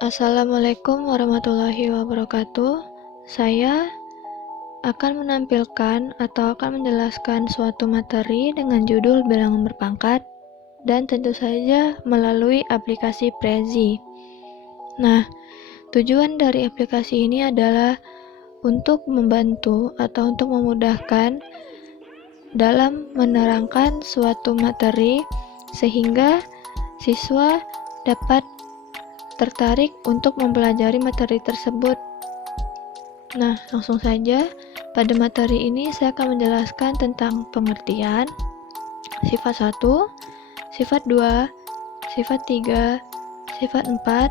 Assalamualaikum warahmatullahi wabarakatuh. Saya akan menampilkan atau akan menjelaskan suatu materi dengan judul bilangan berpangkat dan tentu saja melalui aplikasi Prezi. Nah, tujuan dari aplikasi ini adalah untuk membantu atau untuk memudahkan dalam menerangkan suatu materi sehingga siswa dapat tertarik untuk mempelajari materi tersebut. Nah, langsung saja pada materi ini saya akan menjelaskan tentang pengertian, sifat 1, sifat 2, sifat 3, sifat 4,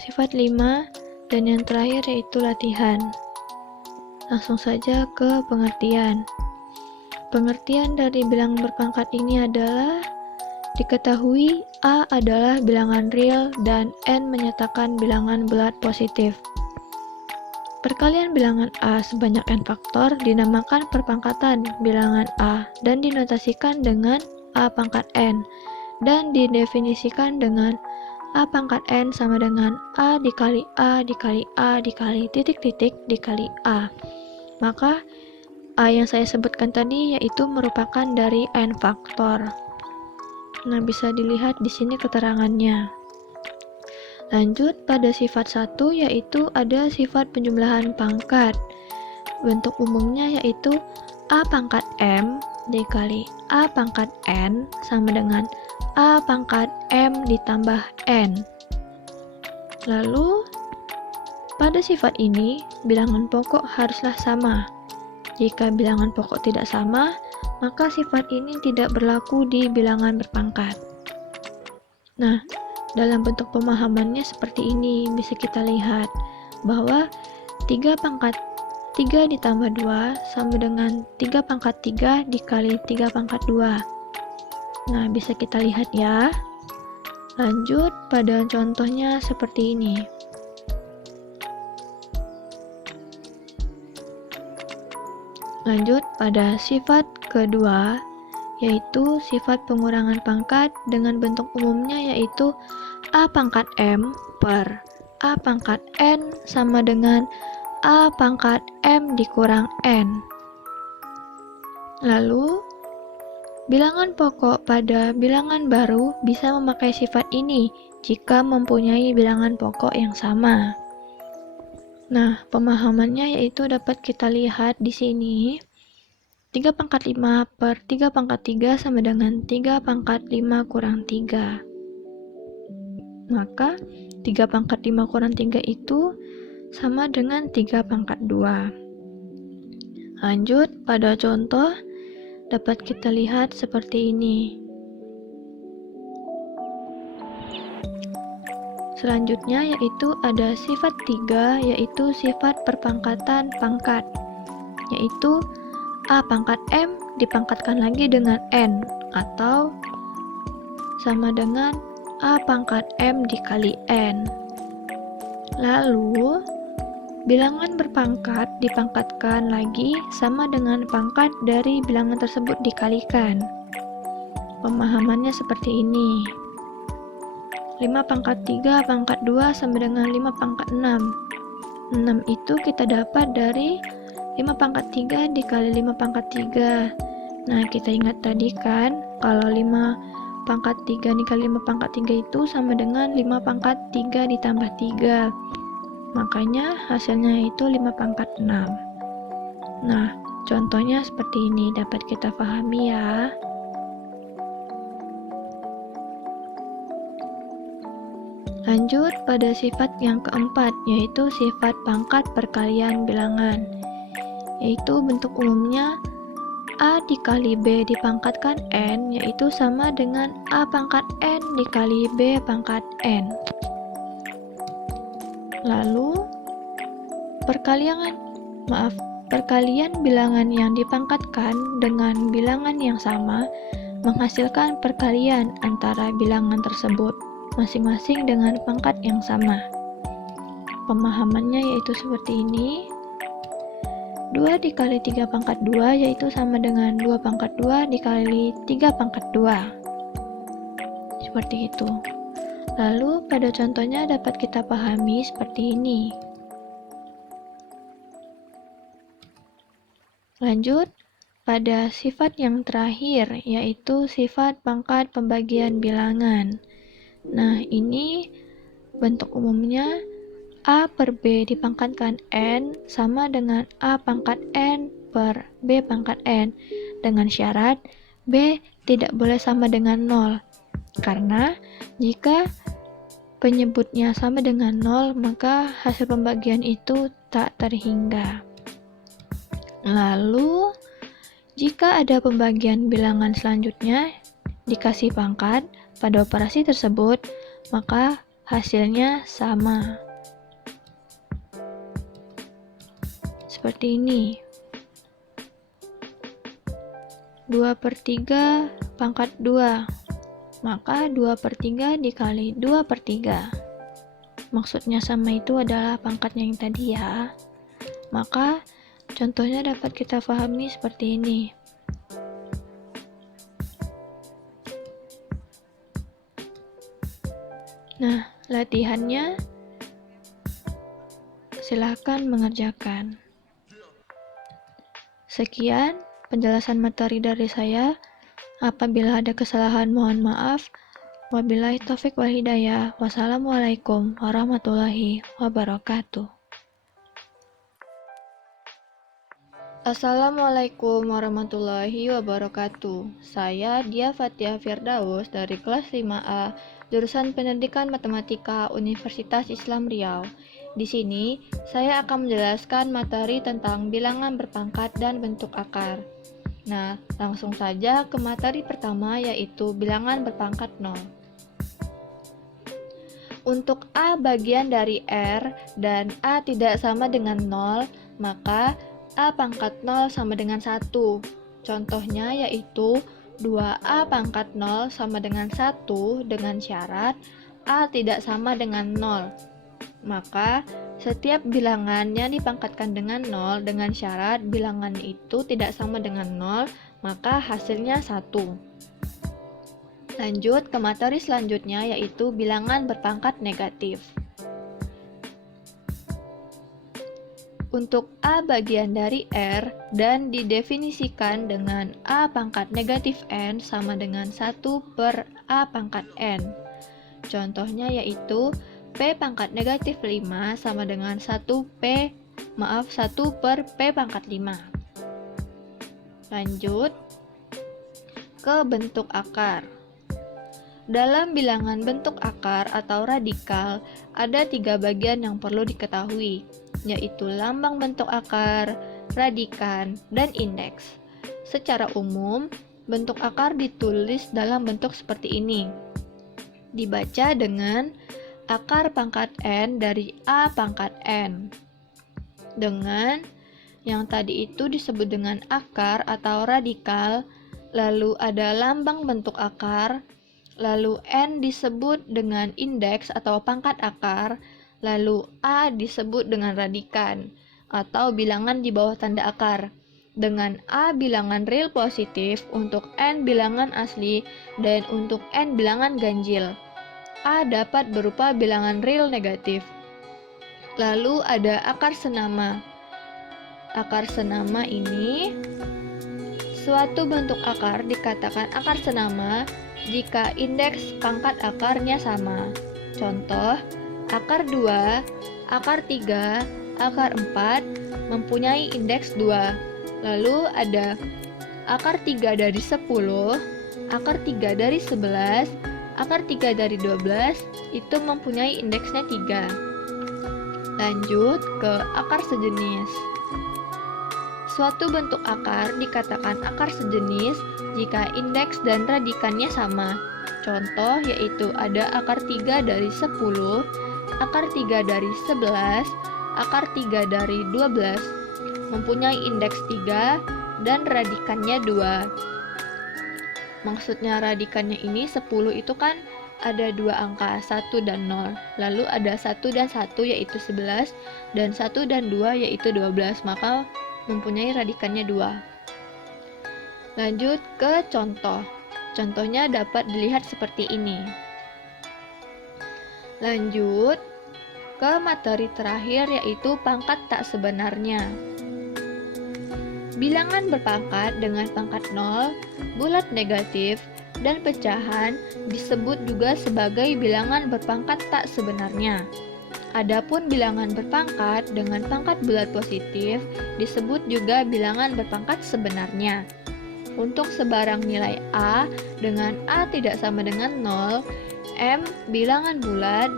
sifat 5, dan yang terakhir yaitu latihan. Langsung saja ke pengertian. Pengertian dari bilangan berpangkat ini adalah diketahui A adalah bilangan real dan N menyatakan bilangan bulat positif. Perkalian bilangan A sebanyak N faktor dinamakan perpangkatan bilangan A dan dinotasikan dengan A pangkat N dan didefinisikan dengan A pangkat N sama dengan A dikali A dikali A dikali titik-titik dikali A. Maka A yang saya sebutkan tadi yaitu merupakan dari N faktor. Nah, bisa dilihat di sini keterangannya. Lanjut pada sifat 1 yaitu ada sifat penjumlahan pangkat. Bentuk umumnya yaitu A pangkat M dikali A pangkat N sama dengan A pangkat M ditambah N. Lalu pada sifat ini bilangan pokok haruslah sama. Jika bilangan pokok tidak sama, maka sifat ini tidak berlaku di bilangan berpangkat. Nah, dalam bentuk pemahamannya seperti ini bisa kita lihat bahwa 3 pangkat 3 ditambah 2 sama dengan 3 pangkat 3 dikali 3 pangkat 2. Nah, bisa kita lihat ya. Lanjut pada contohnya seperti ini. Lanjut pada sifat kedua, yaitu sifat pengurangan pangkat dengan bentuk umumnya yaitu A pangkat M per A pangkat N sama dengan A pangkat M dikurang N. Lalu, bilangan pokok pada bilangan baru bisa memakai sifat ini jika mempunyai bilangan pokok yang sama. Nah, pemahamannya yaitu dapat kita lihat di sini. 3 pangkat 5 per 3 pangkat 3 sama dengan 3 pangkat 5 kurang 3. Maka 3 pangkat 5 kurang 3 itu sama dengan 3 pangkat 2. Lanjut pada contoh dapat kita lihat seperti ini. Selanjutnya yaitu ada sifat 3 yaitu sifat perpangkatan pangkat, yaitu A pangkat M dipangkatkan lagi dengan N atau sama dengan A pangkat M dikali N. Lalu bilangan berpangkat dipangkatkan lagi sama dengan pangkat dari bilangan tersebut dikalikan. Pemahamannya seperti ini. 5 pangkat 3 pangkat 2 sama dengan 5 pangkat 6. 6 itu kita dapat dari 5 pangkat 3 dikali 5 pangkat 3. Nah, kita ingat tadi kan, kalau 5 pangkat 3 dikali 5 pangkat 3 itu sama dengan 5 pangkat 3 ditambah 3. Makanya hasilnya itu 5 pangkat 6. Nah, contohnya seperti ini dapat kita pahami ya. Lanjut pada sifat yang keempat, yaitu sifat pangkat perkalian bilangan, yaitu bentuk umumnya A dikali B dipangkatkan N, yaitu sama dengan A pangkat N dikali B pangkat N. Lalu, perkalian bilangan yang dipangkatkan dengan bilangan yang sama menghasilkan perkalian antara bilangan tersebut masing-masing dengan pangkat yang sama. Pemahamannya yaitu seperti ini. 2 dikali 3 pangkat 2 yaitu sama dengan 2 pangkat 2 dikali 3 pangkat 2. Seperti itu. Lalu pada contohnya dapat kita pahami seperti ini. Lanjut pada sifat yang terakhir, yaitu sifat pangkat pembagian bilangan. Nah, ini bentuk umumnya A per B dipangkatkan N sama dengan A pangkat N per B pangkat N, dengan syarat B tidak boleh sama dengan 0. Karena jika penyebutnya sama dengan 0, maka hasil pembagian itu tak terhingga. Lalu, jika ada pembagian bilangan selanjutnya dikasih pangkat pada operasi tersebut, maka hasilnya sama. Seperti ini. 2/3 pangkat 2. Maka 2/3 dikali 2/3. Maksudnya sama itu adalah pangkatnya yang tadi ya. Maka contohnya dapat kita pahami seperti ini. Nah, latihannya silahkan mengerjakan. Sekian penjelasan materi dari saya. Apabila ada kesalahan mohon maaf. Wabillahi taufik wal hidayah. Wassalamualaikum warahmatullahi wabarakatuh. Assalamualaikum warahmatullahi wabarakatuh. Saya Dia Fathia Firdaus dari kelas 5A, jurusan Pendidikan Matematika Universitas Islam Riau. Di sini, saya akan menjelaskan materi tentang bilangan berpangkat dan bentuk akar. Nah, langsung saja ke materi pertama, yaitu bilangan berpangkat 0. Untuk A bagian dari R dan A tidak sama dengan 0, maka A pangkat 0 sama dengan 1. Contohnya yaitu 2A pangkat 0 sama dengan 1 dengan syarat A tidak sama dengan 0. Maka setiap bilangan yang dipangkatkan dengan 0 dengan syarat bilangan itu tidak sama dengan 0, maka hasilnya 1. Lanjut ke materi selanjutnya, yaitu bilangan berpangkat negatif. Untuk A bagian dari R dan didefinisikan dengan A pangkat negatif N sama dengan 1 per A pangkat N. Contohnya yaitu P pangkat negatif 5 sama dengan 1 per P pangkat 5. Lanjut ke bentuk akar. Dalam bilangan bentuk akar atau radikal, ada 3 bagian yang perlu diketahui, yaitu lambang bentuk akar, radikan, dan indeks. Secara umum, bentuk akar ditulis dalam bentuk seperti ini. Dibaca dengan akar pangkat N dari A pangkat N. Dengan yang tadi itu disebut dengan akar atau radikal, lalu ada lambang bentuk akar, lalu N disebut dengan indeks atau pangkat akar, lalu A disebut dengan radikan atau bilangan di bawah tanda akar, dengan A bilangan real positif untuk N bilangan asli dan untuk N bilangan ganjil. A dapat berupa bilangan real negatif. Lalu ada akar senama. Akar senama ini, suatu bentuk akar dikatakan akar senama jika indeks pangkat akarnya sama. Contoh, akar 2, akar 3, akar 4 mempunyai indeks 2. Lalu ada akar 3 dari 10, akar 3 dari 11, akar 3 dari 12 itu mempunyai indeksnya 3. Lanjut ke akar sejenis. Suatu bentuk akar dikatakan akar sejenis jika indeks dan radikannya sama. Contoh yaitu ada akar 3 dari 10, akar 3 dari 11, akar 3 dari 12 mempunyai indeks 3 dan radikannya 2. Maksudnya radikannya ini 10 itu kan ada 2 angka, 1 dan 0. Lalu ada 1 dan 1 yaitu 11 dan 1 dan 2 yaitu 12, maka mempunyai radikannya 2. Lanjut ke contoh. Contohnya dapat dilihat seperti ini. Lanjut ke materi terakhir, yaitu pangkat tak sebenarnya. Bilangan berpangkat dengan pangkat 0, bulat negatif, dan pecahan disebut juga sebagai bilangan berpangkat tak sebenarnya. Adapun bilangan berpangkat dengan pangkat bulat positif disebut juga bilangan berpangkat sebenarnya. Untuk sebarang nilai A dengan A tidak sama dengan 0, M bilangan bulat,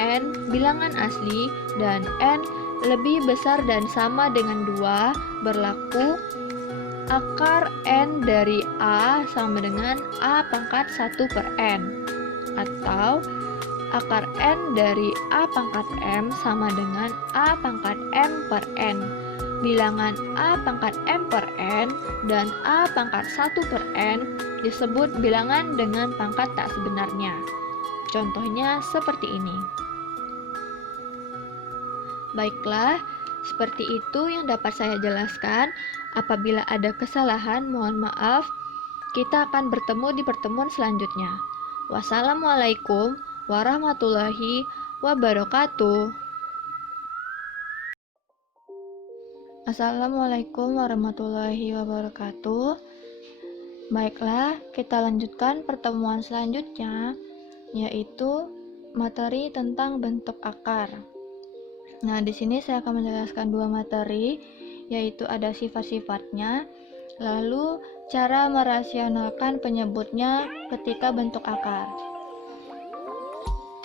N bilangan asli, dan N lebih besar dan sama dengan 2, berlaku akar N dari A sama dengan A pangkat 1 per N, atau akar N dari A pangkat M sama dengan A pangkat M per N. Bilangan A pangkat M per N dan A pangkat 1 per N disebut bilangan dengan pangkat tak sebenarnya. Contohnya seperti ini. Baiklah, seperti itu yang dapat saya jelaskan. Apabila ada kesalahan, mohon maaf. Kita akan bertemu di pertemuan selanjutnya. Wassalamualaikum warahmatullahi wabarakatuh. Assalamualaikum warahmatullahi wabarakatuh. Baiklah, kita lanjutkan pertemuan selanjutnya, yaitu materi tentang bentuk akar. Nah, di sini saya akan menjelaskan dua materi, yaitu ada sifat-sifatnya, lalu cara merasionalkan penyebutnya ketika bentuk akar.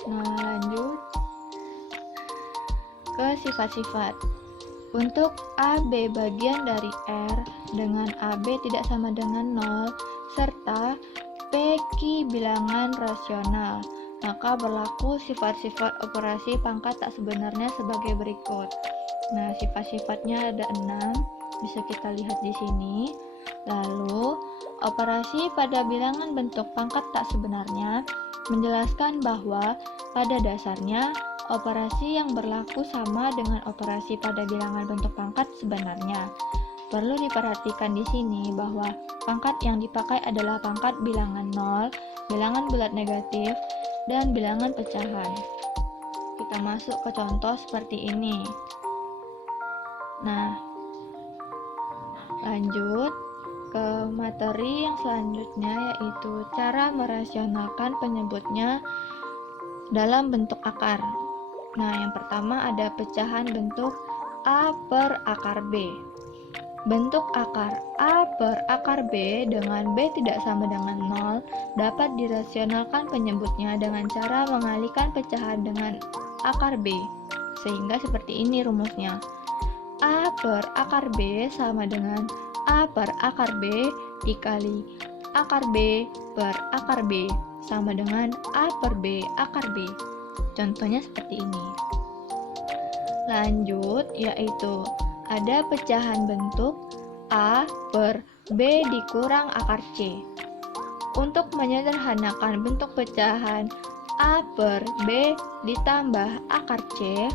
Nah, lanjut ke sifat-sifat. Untuk AB bagian dari R dengan AB tidak sama dengan 0, serta PQ bilangan rasional, maka berlaku sifat-sifat operasi pangkat tak sebenarnya sebagai berikut. Nah, sifat-sifatnya ada 6, bisa kita lihat di sini. Lalu, operasi pada bilangan bentuk pangkat tak sebenarnya menjelaskan bahwa pada dasarnya operasi yang berlaku sama dengan operasi pada bilangan bentuk pangkat sebenarnya. Perlu diperhatikan di sini bahwa pangkat yang dipakai adalah pangkat bilangan 0, bilangan bulat negatif, dan bilangan pecahan. Kita masuk ke contoh seperti ini. Nah, lanjut ke materi yang selanjutnya, yaitu cara merasionalkan penyebutnya dalam bentuk akar. Nah, yang pertama ada pecahan bentuk A per akar B. Bentuk akar A per akar B dengan B tidak sama dengan 0 dapat dirasionalkan penyebutnya dengan cara mengalihkan pecahan dengan akar B. Sehingga seperti ini rumusnya. A per akar B sama dengan A per akar B dikali akar B per akar B sama dengan A per B akar B. Contohnya seperti ini. Lanjut, yaitu ada pecahan bentuk A per B dikurang akar C. Untuk menyederhanakan bentuk pecahan A per B ditambah akar C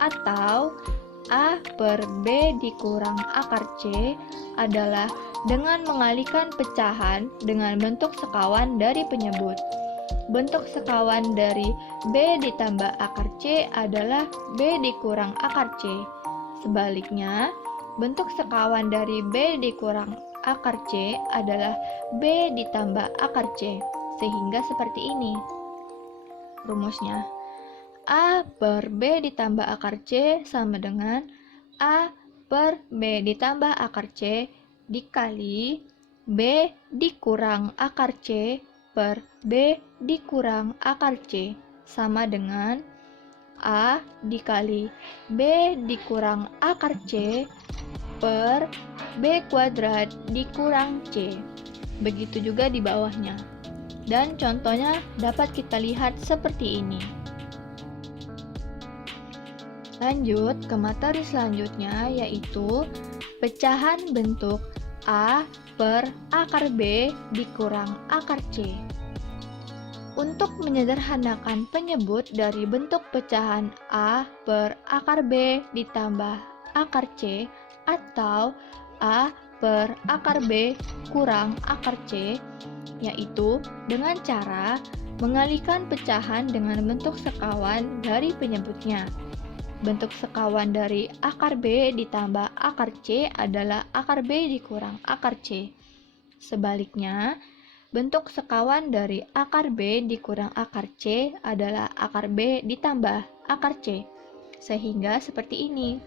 atau A per B dikurang akar C adalah dengan mengalihkan pecahan dengan bentuk sekawan dari penyebut. Bentuk sekawan dari B ditambah akar C adalah B dikurang akar C. Sebaliknya, bentuk sekawan dari B dikurang akar C adalah B ditambah akar C. Sehingga seperti ini rumusnya. A per B ditambah akar C sama dengan A per B ditambah akar C dikali B dikurang akar C per B dikurang akar C sama dengan A dikali B dikurang akar C per B kuadrat dikurang C. Begitu juga di bawahnya. Dan contohnya dapat kita lihat seperti ini. Lanjut ke materi selanjutnya, yaitu pecahan bentuk A per akar B dikurang akar C. Untuk menyederhanakan penyebut dari bentuk pecahan A per akar B ditambah akar C atau A per akar B kurang akar C, yaitu dengan cara mengalihkan pecahan dengan bentuk sekawan dari penyebutnya. Bentuk sekawan dari akar B ditambah akar C adalah akar B dikurang akar C. Sebaliknya, bentuk sekawan dari akar B dikurang akar C adalah akar B ditambah akar C. Sehingga seperti ini.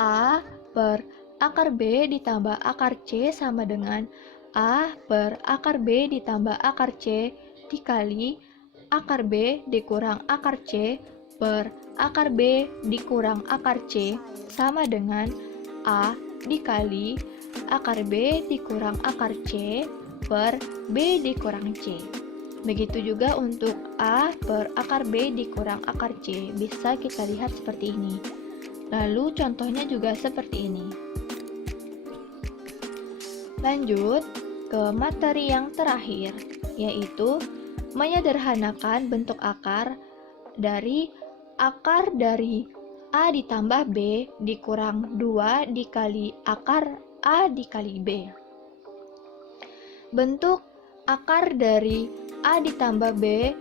A per akar B ditambah akar C sama dengan A per akar B ditambah akar C dikali akar B dikurang akar C per akar B dikurang akar C sama dengan A dikali akar B dikurang akar C per B dikurang C. Begitu juga untuk A per akar B dikurang akar C, bisa kita lihat seperti ini. Lalu contohnya juga seperti ini. Lanjut ke materi yang terakhir, yaitu menyederhanakan bentuk akar dari A ditambah B dikurang 2 dikali akar A dikali B. Bentuk akar dari A ditambah B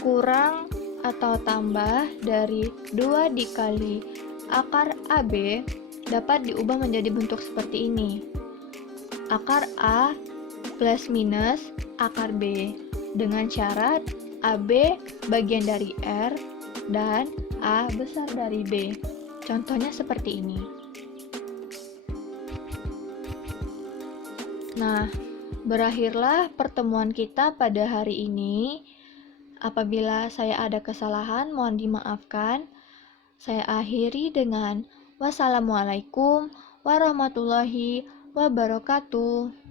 kurang atau tambah dari 2 dikali akar AB dapat diubah menjadi bentuk seperti ini. Akar A plus minus akar B dengan syarat AB bagian dari R dan A besar dari B. Contohnya seperti ini. Nah, berakhirlah pertemuan kita pada hari ini. Apabila saya ada kesalahan, mohon dimaafkan. Saya akhiri dengan wassalamualaikum warahmatullahi wabarakatuh.